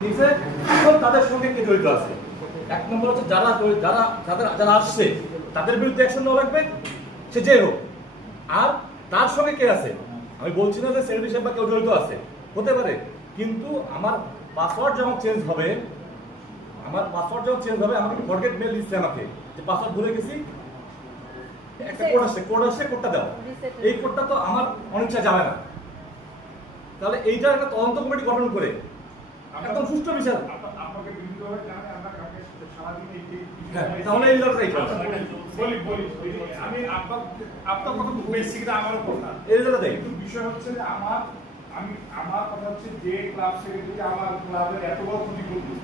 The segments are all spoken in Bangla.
তাদের সঙ্গে কে জড়িত আছে। এক নম্বর হচ্ছে যারা আসছে তাদের বিরুদ্ধে অ্যাকশন নেওয়া লাগবে, সে যে হোক। আর তার সঙ্গে কে আছে, আমি বলছি না যে সেক্রেটারি সাহেব বা কেউ জড়িত আছে, হতে পারে, কিন্তু আমার পাসওয়ার্ড যখন চেঞ্জ হবে, আমাকে ফরগেট মেল দিচ্ছে আমাকে যে পাসওয়ার্ড ভুলে গেছি, একটা কোড আসছে কোডটা দাও। এই কোডটা তো আমার অনিচ্ছা যাবে না। তাহলে এইটা একটা তদন্ত কমিটি গঠন করে একদম সুষ্ঠু বিচার, তাহলে এই আমি আপনার কথা বেসিক আমারও কথা বিষয় হচ্ছে যে আমার কথা হচ্ছে যে ক্লাব সেক্রেটারি আমার ক্লাবের এত বড় ক্ষতি করলো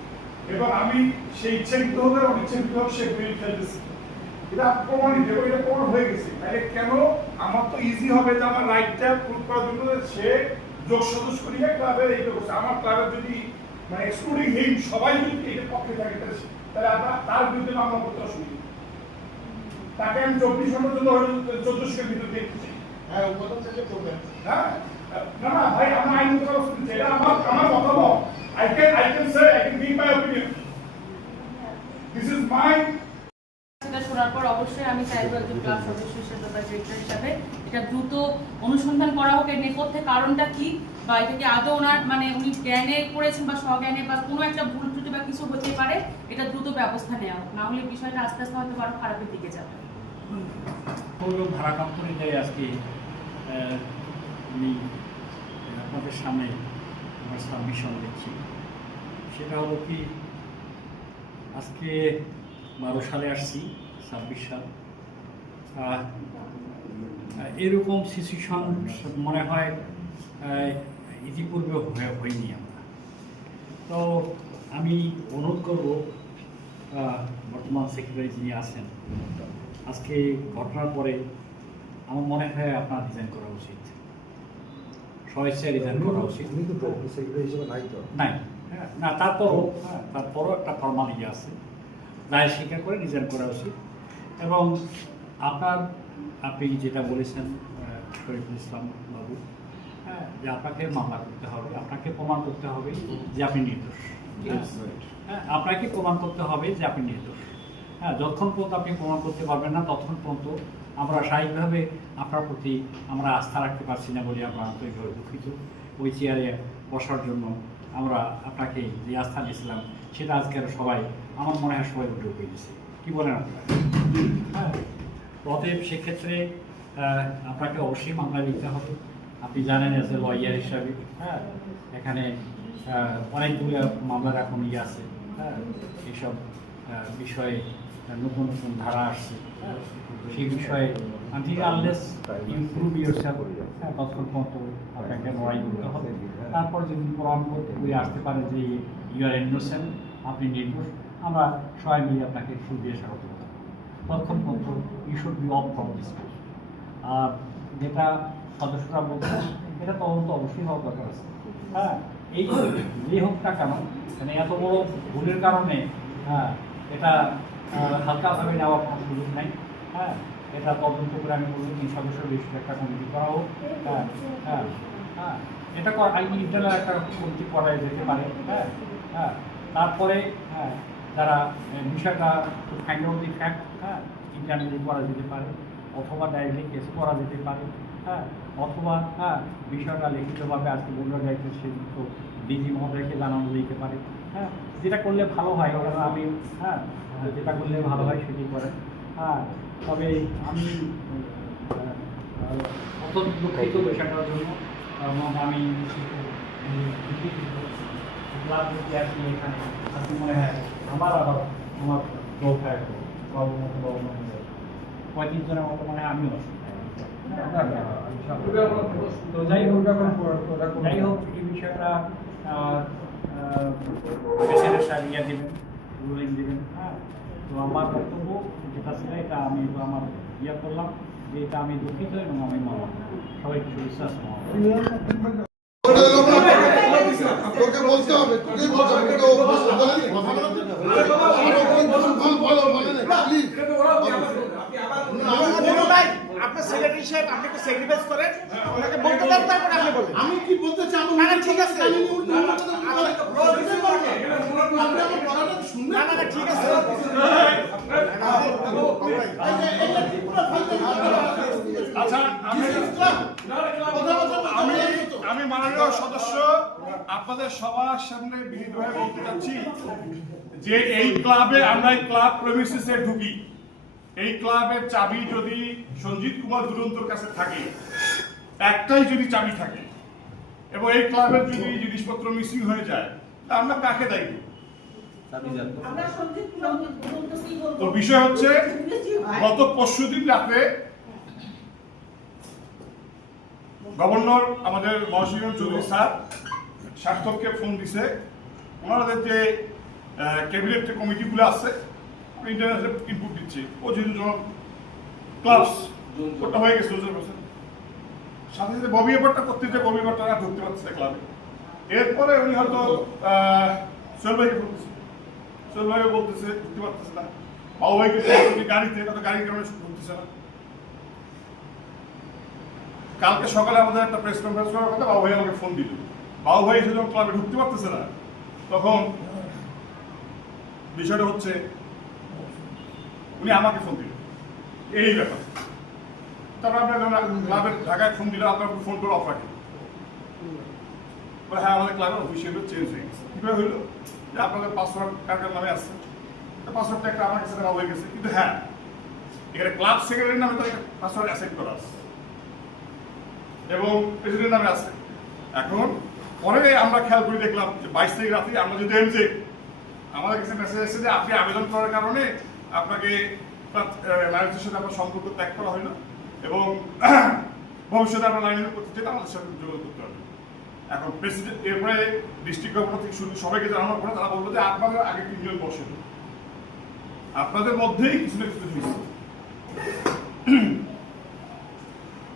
এবং আমি সেই ইচ্ছাকৃত হবে অনিচ্ছাকৃত হোক সে বিল ফেলতেছি, এটা প্রমাণিত এবং এটা প্রমাণ হয়ে গেছে। তাহলে কেন আমার তো ইজি হবে যে আমার রাইটটা প্রুভ করার জন্য সে যোগ সদস্য করিয়ে ক্লাবের এইটা করছে। আমার ক্লাবের যদি মানে এক্সক্লুডিং হিম সবাই যদি এটার পক্ষে থাকে তাহলে আপনার তার বিরুদ্ধে মামলা করতে অসুবিধা। তাকে আমি 24 ঘন্টার জন্য 1400 ভিতর দেখছি। হ্যাঁ ও কথা থেকে করবেন। হ্যাঁ না না ভাই আমার আইন কথা শুনছি, এটা আমার মতামত। I can say I can give my opinion. This is my সেটা শোনার পর অবশ্যই আমি চাইবো একজন ক্লাব সদস্য হিসেবে বা ডিরেক্টর হিসেবে এটা দ্রুত অনুসন্ধান করা হোক, এর নেপথ্যে কারণটা কি, বা এটা কি আদৌ ওনার মানে উনি জ্ঞানে করেছেন বা স্বজ্ঞানে বা কোনো একটা ভুল ত্রুটি বা কিছু হতে পারে, এটা দ্রুত ব্যবস্থা নেওয়া হোক, না হলে বিষয়টা আস্তে আস্তে হয়তো আরো খারাপের দিকে যাবে। ভাড়া কোম্পানি দেয় আজকে আমি আপনাদের সামনে আমার সাবমিশন দিচ্ছি। সেটা হলো কি, আজকে 12 সালে আসছি, 26 সাল। এরকম সিচুয়েশন মনে হয় ইতিপূর্বে হয়নি আমরা। তো আমি অনুরোধ করব বর্তমান সেক্রেটারি যিনি আছেন, আজকে ঘটনার পরে আমার মনে হয় আপনার রিজাইন করা উচিত, স্বেচ্ছায় রিজাইন করা উচিত। নাই না, তারপরও একটা ফর্মালিটি আছে, দায় স্বীকার করে রিজাইন করা উচিত। এবং আপনি যেটা বলেছেন শরীফুল ইসলাম বাবু, যে আপনাকে মামলা করতে হবে, আপনাকে প্রমাণ করতে হবে যে আপনি নির্দোষ। আপনাকে প্রমাণ করতে হবে যে আপনি নির্দোষ। যতক্ষণ পর্যন্ত আপনি প্রমাণ করতে পারবেন না, ততক্ষণ পর্যন্ত আমরা স্বাভাবিকভাবে আপনার প্রতি আমরা আস্থা রাখতে পারছি না বলে আমরা আন্তরিকভাবে দুঃখিত। ওই চেয়ারে বসার জন্য আমরা আপনাকে যে আস্থা দিয়েছিলাম সেটা আজকে আরও সবাই, আমার মনে হয় সবাই উঠে গেছে। কী বলেন আপনারা? অতএব সেক্ষেত্রে আপনাকে অবশ্যই মামলা দিতে হবে। আপনি জানেন এজ এ লয়ার হিসাবে এখানে অনেকগুলো মামলার এখন আছে, এইসব বিষয়ে নতুন নতুন ধারা আসছে, সেই বিষয়ে আনলেস ইউ প্রুভ ইয়োরসেলফ ততক্ষণ পর্যন্ত আপনাকে লড়াই করতে হবে। তারপর যদি প্রমাণ করতে আসতে পারে যে ইউ আর ইনোসেন্ট, আপনি নির্দোষ, আমরা সবাই মিলে আপনাকে ফুল দিয়ে স্বাগত করব। ততক্ষণ পর্যন্ত you should be off from this. আর যেটা সদস্যরা বলছেন, এটা তদন্ত অবশ্যই হওয়ার দরকার আছে। এই যে হোক না কেন, মানে এত বড় ভুলের কারণে এটা হালকাভাবে নেওয়ার কোনো সুযোগ নাই। এটা তদন্ত করে আমি বলবো 3 সদস্য বিশিষ্ট একটা কমিটি করা হোক। এটা আইনি ইন্টারনাল একটা কমিটি করা যেতে পারে। তারপরে যারা বিষয়টা find out the fact internally করা যেতে পারে, অথবা ডাইরেক্টলি কেস করা যেতে পারে, অথবা বিষয়টা লিখিতভাবে আজকে বললো যাইতে সেগুলো ডিজি মহোদয়কে জানানো যেতে পারে। যেটা করলে ভালো হয়, কারণ আমি যেটা করলে ভালো হয় সেটি করে। তবে আমি অত্যন্ত দুঃখিত বিষয়টার জন্য, আমি আসি এখানে আপনি মনে হয় আমার দৌড়ায় কয়েকদিন জনের মতো মানে আমিও তো যাই হোক এই বিষয়টা ইয়ে দেবেন, রুলিং দেবেন। তো আমার বক্তব্য যেটা ছিল এটা আমি আমার ইয়ে করলাম যে এটা আমি দুঃখিত এবং আমি মানব সবাইকে শুভেচ্ছা। আপনার সেক্রেটারি সাহেব আপনি একটু স্যাক্রিফাইস করেন, ওনাকে বলতে দেন, তারপরে আপনি বলেন। আমি কি বলতে চাই? ঠিক আছে। না না ঠিক আছে আচ্ছা আমি মাননীয় সদস্য আপনাদের সবার সামনে বিনীতভাবে বলতে চাচ্ছি যে এই ক্লাবে আমরা এই ক্লাব প্রেমিসিসে ঢুকি, এই ক্লাবের চাবি যদি সঞ্জিত কুমার দুরন্তর কাছে থাকে, একটাই যদি চাবি থাকে এবং এই ক্লাবের যদি জিনিসপত্র মিসিং হয়ে যায় তা আমরা কাকে দায়ী দেব? তো বিষয় হচ্ছে গত পরশুদিন রাতে গভর্নর আমাদের মহসিন চৌধুরী স্যার সার্থককে ফোন দিছে, ওনাদের যে ক্যাবিনেট কমিটিগুলো আছে ইন্টারন্যাশনাল ইনপুট দিচ্ছে, ও যেহেতু যখন ক্লাস ওটা হয়ে গেছে সাথে সাথে ববি ব্যাপারটা করতে যে ববি ব্যাপারটা ঢুকতে পারছে ক্লাবে। এরপরে উনি হয়তো সোহেল ভাইকে বলতেছে, সোহেল ভাইও বলতেছে ঢুকতে পারতেছে না, বাবু ভাইকে গাড়িতে গাড়ির কারণে ঢুকতেছে না। কালকে সকালে আমাদের একটা প্রেস কনফারেন্স করার কথা, বাবু ভাই আমাকে ফোন দিল, বাবু ভাই এসে যখন ক্লাবে ঢুকতে পারতেছে না তখন বিষয়টা হচ্ছে উনি আমাকে ফোন দিল এই ব্যাপার। তারপর আপনার ক্লাবের ঢাকায় ফোন দিলে আপনার ফোন করে অফ রাখেন, হ্যাঁ আমাদের ক্লাবের অফিসিয়াল চেঞ্জ হয়ে গেছে। কীভাবে হইলো যে আপনাদের পাসওয়ার্ড কার কার নামে আসছে, পাসওয়ার্ডটা একটা আমার কাছে দেওয়া হয়ে গেছে, কিন্তু হ্যাঁ এখানে ক্লাব সেক্রেটারির নামে তো একটা পাসওয়ার্ড অ্যাসেট করা আছে এবং প্রেসিডেন্ট নামে আছে। এখন পরে আমরা খেয়াল করে দেখলাম যে 22 তারিখ রাতে আমরা যদি যে আমাদের কাছে মেসেজ এসেছে যে আপনি আবেদন করার কারণে আপনাকে লাইনের সাথে আপনার সম্পর্ক ত্যাগ করা হলো এবং ভবিষ্যতে আপনার লাইনের করতে চাইলে আমাদের সাথে যোগাযোগ করতে হবে। এখন প্রেসিডেন্ট এরপরে ডিস্ট্রিক্ট গভর্নর থেকে শুরু সবাইকে জানানোর পরে তারা বলবো যে আপনাদের আগে 3 জন বসেন, আপনাদের মধ্যেই কিছু না কিছু হয়েছে।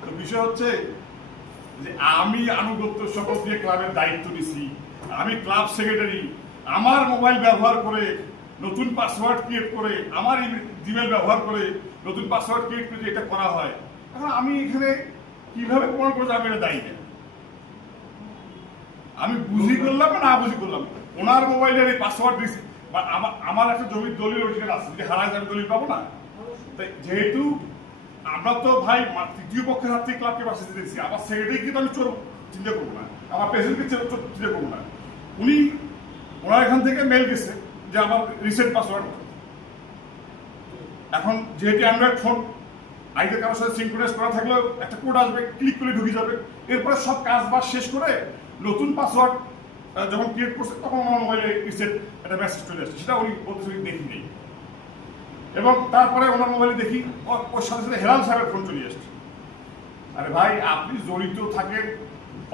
তো বিষয় হচ্ছে যে আমি আনুগত্য শপথ দিয়ে ক্লাবের দায়িত্ব নিছি, আমি ক্লাব সেক্রেটারি, আমার মোবাইল ব্যবহার করে নতুন পাসওয়ার্ড ক্রিয়েট করে, আমার জিমেল ব্যবহার করে নতুন পাসওয়ার্ড ক্রিয়েট করে এটা করা হয়। এখন আমি এখানে কিভাবে প্রমাণ করে আমি এটা দায়ী না? আমি বুঝি করলাম না বুঝি করলাম, ওনার মোবাইলের এই পাসওয়ার্ড দিয়েছি বা আমার একটা জমির দলিল অরিজিনাল আছে, যদি হারায় আমি দলিল পাবো না। তাই যেহেতু আমরা তো ভাই তৃতীয় পক্ষের হাত থেকে ক্লাবকে বাঁচিয়ে দিতেছি, আমার সেক্রেটারিকে তো আমি চোর চিন্তা করবো না, আমার প্রেসিডেন্টকে চোর চিন্তা করবো না। ওনার এখান থেকে মেল গেছে যে আমার রিসেট পাসওয়ার্ড। এখন যেহেতু অ্যান্ড্রয়েড ফোন আইতে কারোর সাথে সিনক্রোনাইজ করা থাকলেও একটা কোড আসবে, ক্লিক করে ঢুকে যাবে, এরপরে সব কাজ বাজ শেষ করে নতুন পাসওয়ার্ড যখন ক্রিয়েট করছে তখন আমার মোবাইলে রিসেট একটা মেসেজ চলে আসছে, সেটা উনি বলতেছে দেখি নেই। এবং তারপরে ওনার মোবাইলে দেখি ওর সাথে সাথে হেলাল সাহেবের ফোন চলে আসছে। আরে ভাই আপনি জড়িত থাকেন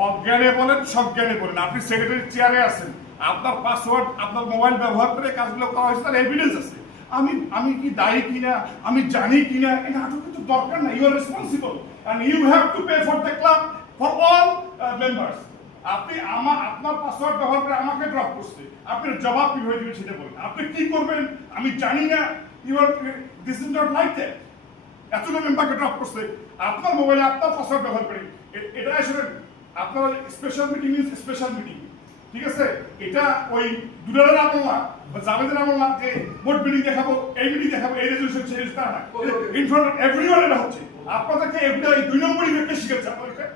অজ্ঞানে বলেন সজ্ঞানে বলেন, আপনি সেক্রেটারির চেয়ারে আছেন, আপনার পাসওয়ার্ড আপনার মোবাইল ব্যবহার করে কাজগুলো করা হয়েছে, তার এভিডেন্স আছে। আমি কি দায়ী কিনা, আমি জানি কিনা, এটা আটক কিন্তু দরকার না। You are responsible and you have to pay for the club for all members. আপনি আপনার পাসওয়ার্ড ব্যবহার করে আমাকে ড্রপ করছে, আপনার জবাব কি হয়ে যাবে সেটা বলেন। আপনি কি করবেন আমি জানি না, this is not like that. এতজন মেম্বারকে ড্রপ করছে আপনার মোবাইলে আপনার পাসওয়ার্ড ব্যবহার করে, এটা আসলে আপনার special meeting is special meeting, ঠিক আছে? এটা ওই দুলারের আমল না বা জাভেদের আমল না যে বোর্ড মিটিং দেখাবো, এই মিটিং দেখাবো, এই রেজলিউশন সেই তা না, ইন ফ্রন্ট অফ এভরিওয়ান এটা হচ্ছে। আপনাদেরকে এটা এই 2 নম্বরই রেখে শিখেছে আপনাদেরকে,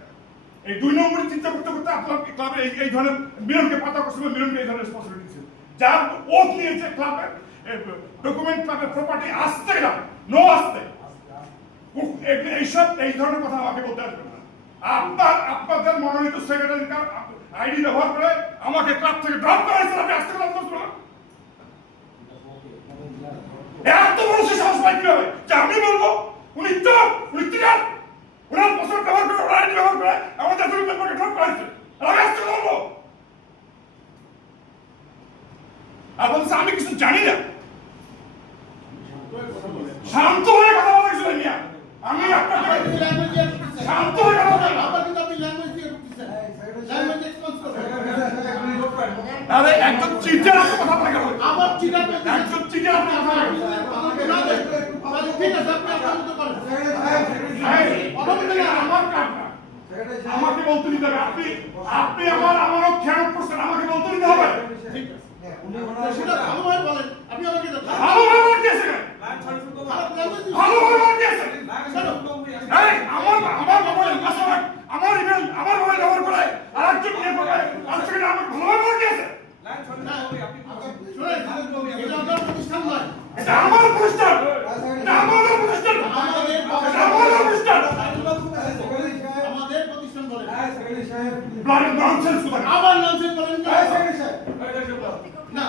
এই 2 নম্বরই চিন্তা করতে করতে আপনার ক্লাবে এই ধরনের মিলনকে পাতা করছে, মিলনকে এই ধরনের রেসপন্সিবিলিটি দিচ্ছে, যার ওথ নিয়েছে ক্লাবের ডকুমেন্ট ক্লাবের প্রপার্টি আসতে গেলাম নো আসতে এইসব এই ধরনের কথা আমাকে বলতে আসবেন না। আপনাদের মনোনীত সেক্রেটারি আইডি ব্যবহার করে আমাকে ক্লাব থেকে ড্রপ করা হয়েছে, আপনি আসতে গেলাম এত বড় সে সাহস পাই কিভাবে যে আমি বলবো উনি চোর, উনি টিকার, ওনার পাসওয়ার্ড ব্যবহার করে ওনার আইডি ব্যবহার করে আমাদের এত মেম্বারকে ড্রপ করা হয়েছে, আমি আসতে বলবো আর বলছে আমি কিছু জানি না। শান্ত হয়ে কথা বলা কিছু নিয়ে আমি আপনাকে শান্ত হয়ে কথা বলা আরে একদম চিটার কথা বলা গেল, আবার চিটার একদম চিটার কথা বলা গেল। ঠিক আছে আপনি আপনার মতো করেন, আমার কাজ না, আমাকে বলতে দিতে হবে। আপনি আমার আমারও খেয়াল করছেন, আমাকে বলতে দিতে হবে। ঠিক আছে সেটা ভালোভাবে বলেন। আপনি আমাকে দেন। ভালো ব্যবহার দিয়েছে কেন? খারাপ language use ভালো ব্যবহার দিয়েছে। শোনো, এই, আমার মোবাইল পাসওয়ার্ড, আমার ইমেল, আমার মোবাইল ব্যবহার করে আরেকজন নিয়ে করে আজকে আমার ভালো ব্যবহার দিয়েছে। শুনেন, এটা আপনার প্রতিষ্ঠান নয়। এটা আমার প্রতিষ্ঠান, এটা আমাদের প্রতিষ্ঠান, এটা আমাদের প্রতিষ্ঠান। আমাদের প্রতিষ্ঠান বলেন। ব্লাডি ননসেন্স কথা। আবার nonsense বলেন কেন? না,